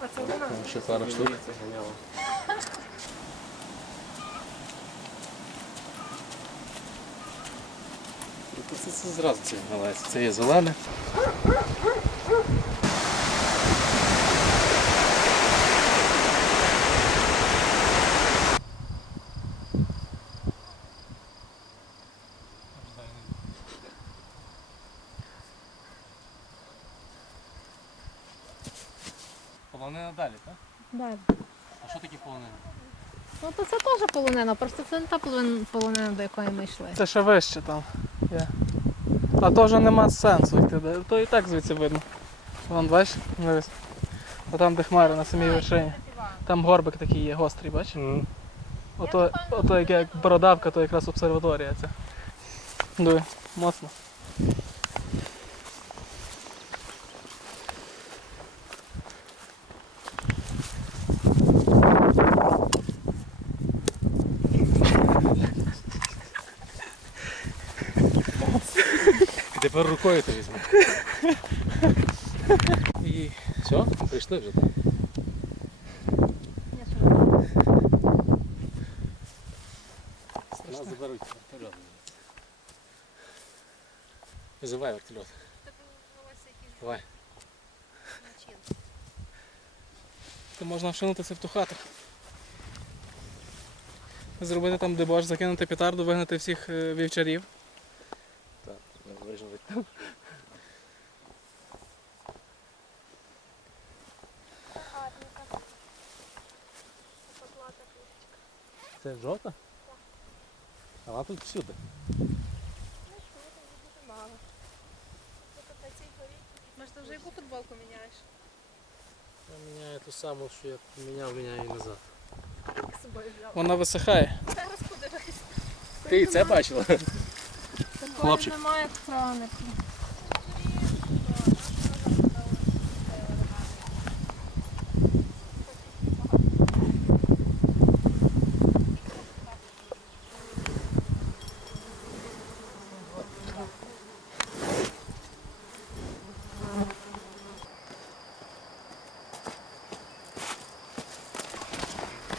А? Ще пара штук. Це, зразу це налазить. Це є зелене. Полонина далі, так? Далі. А що таке полонина? Ну то це теж полонина, просто це не та полон- полонина, до якої ми йшли. Це ще вище там. Є. А то вже нема сенсу йти. де- То і так звідси видно. Вон, бачиш? Дивись. А там, де хмари на самій вершині. Там горбик такий є гострий, бачиш? Ото, ото як, як бородавка, то якраз обсерваторія ця. Дуй, моцно. Тепер рукою то візьму. І Все? Прийшли вже, так? Нас заберуть вертольот. Визивай вертольот. Давай. то можна вшинутися в ту хату. Зробити там дебош, закинути петарду, вигнати всіх е, вівчарів. Так, виживуть. Це жовта? А вона тут всюди. Може, ти вже яку футболку міняєш? Я міняю ту саму, що я міняв, міняю і назад. Вона висихає. Зараз подивись. Ти і це бачила? Хлопчик. Немає кранику.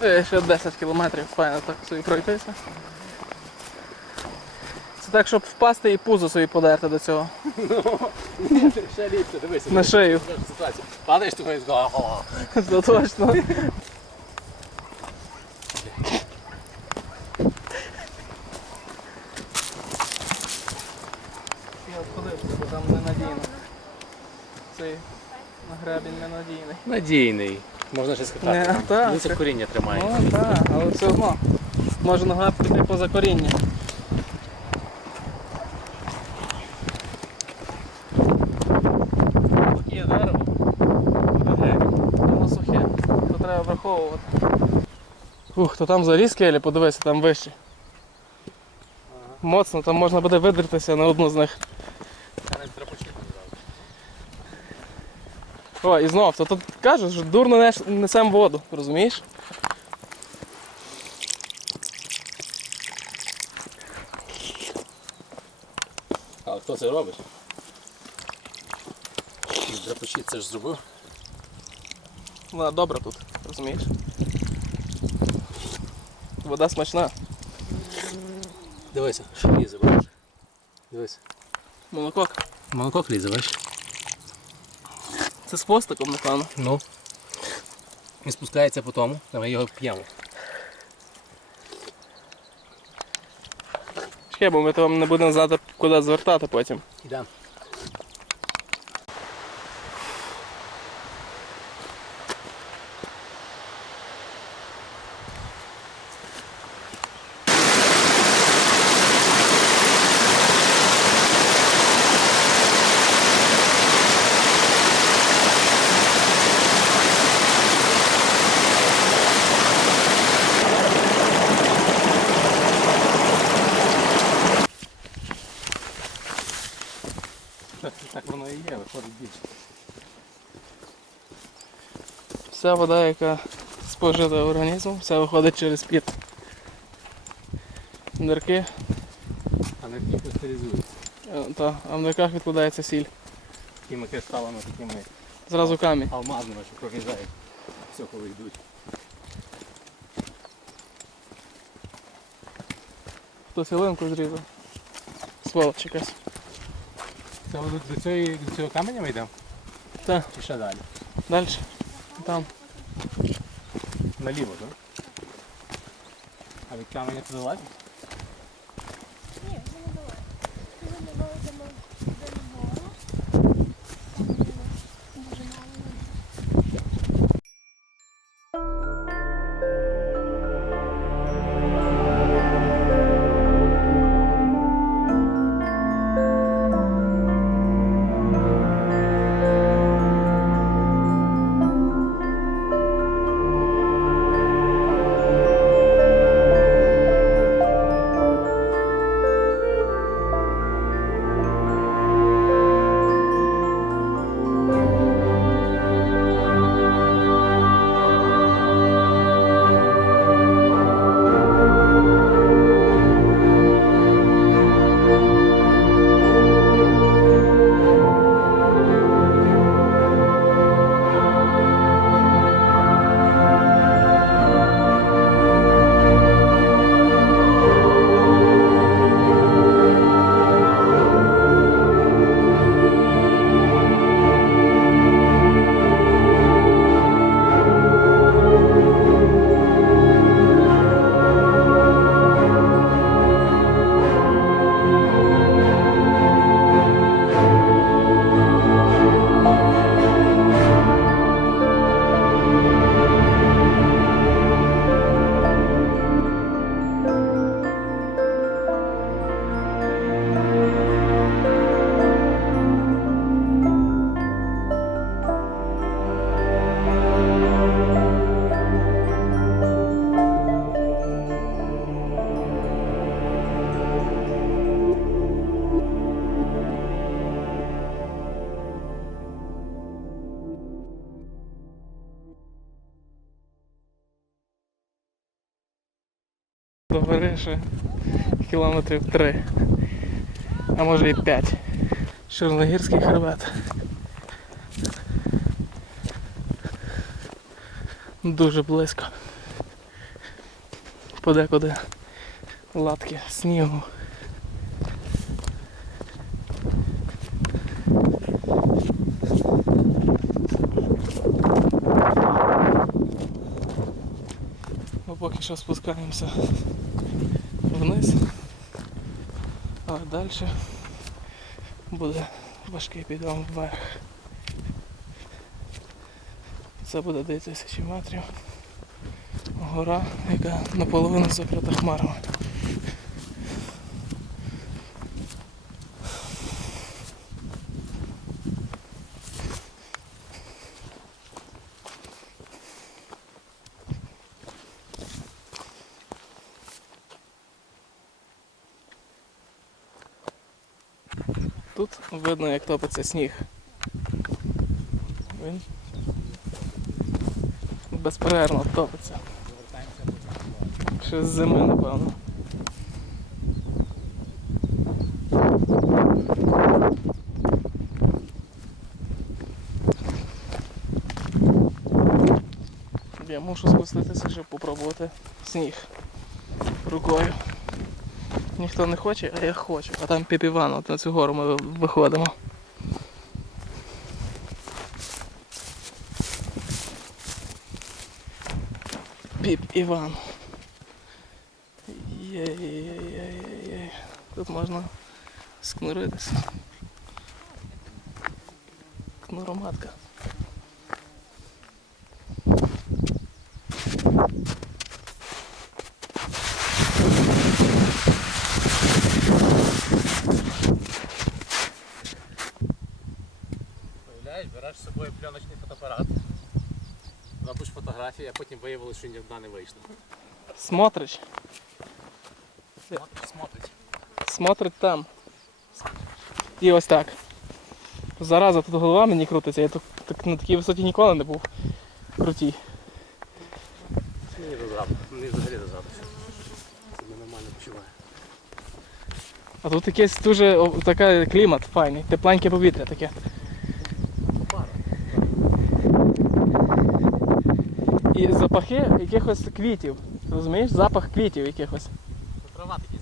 Е, Ще 10 кілометрів файно так собі пройтися. Це так, щоб впасти і пузо собі подерти до цього. Ще ліпше, дивися. На шию. Падаєш, ти говориш, ага. Це точно. Я бо там ненадійно. Цей гребінь ненадійний. Надійний. Можна ще. Не, так. Ну, це коріння тримає. Ну так, але все одно. Може нога піти поза коріння. Є дерево. Буде геть. Воно сухе. То треба. Ух, то там заріз келі, подивися, там вище. Моцно, там можна буде видертися на одну з них. О, і знов, то тут кажуть, що дурно нес- несемо воду, розумієш? А хто це робить? Драпачі це ж зробив. Вона добра тут, розумієш? Вода смачна. Дивися, що лізе, бачиш? Дивись. Молокок. Молокок лізе, бачиш? Це з хвостиком, напевно. Ну. Він спускається по тому, а ми його п'ємо. Чекай, бо ми то вам не будемо знати, куди звертати потім. Ідемо. Так воно і є, виходить більше. Вся вода, яка спожита організмом, вся виходить через піт. Нирки, А ті пастеризують. е, та, а в нирках відкладається сіль. Такими кристалами, такими Зразу камінь. Алмазними, що прорізають. Все, коли йдуть. Хтось ялинку зрізав. Сволоч якась. Це до, до, цього до цього каменя ми йдемо? Так. Чи ще далі? Далі. Там. Наліво, так? А від каменя туди лазить? До кілометрів три. А може і п'ять. Чорногірський хребет. Дуже близько. Подекуди латки снігу. Поки що спускаємося вниз, але далі буде важкий підйом вверх. Це буде 2000 метрів. Гора, яка наполовину закрита хмарами. Тут видно, як топиться сніг. Він безперервно топиться. Ще з зими, напевно. Я мушу спуститися, щоб попробувати сніг рукою. Ніхто не хоче, а я хочу. А там Піп Іван, от на цю гору ми виходимо. Піп Іван. Є-є-є-є-є. Тут можна скнуритися. Кнуроматка. Собою пленочний фотоапарат. Робиш фотографії, а потім виявилось, що ні одна не вийшла. Смотрич. Смотрить. Смотрить там. І ось так. Зараза, тут голова мені крутиться, я тут так, на такій висоті ніколи не був. Крутій. Мені до. Мені взагалі до. Це ми нормально почуваю. А тут якийсь дуже о, така клімат файний, тепленьке повітря таке. І запахи якихось квітів. Розумієш? Запах квітів якихось. Трава такі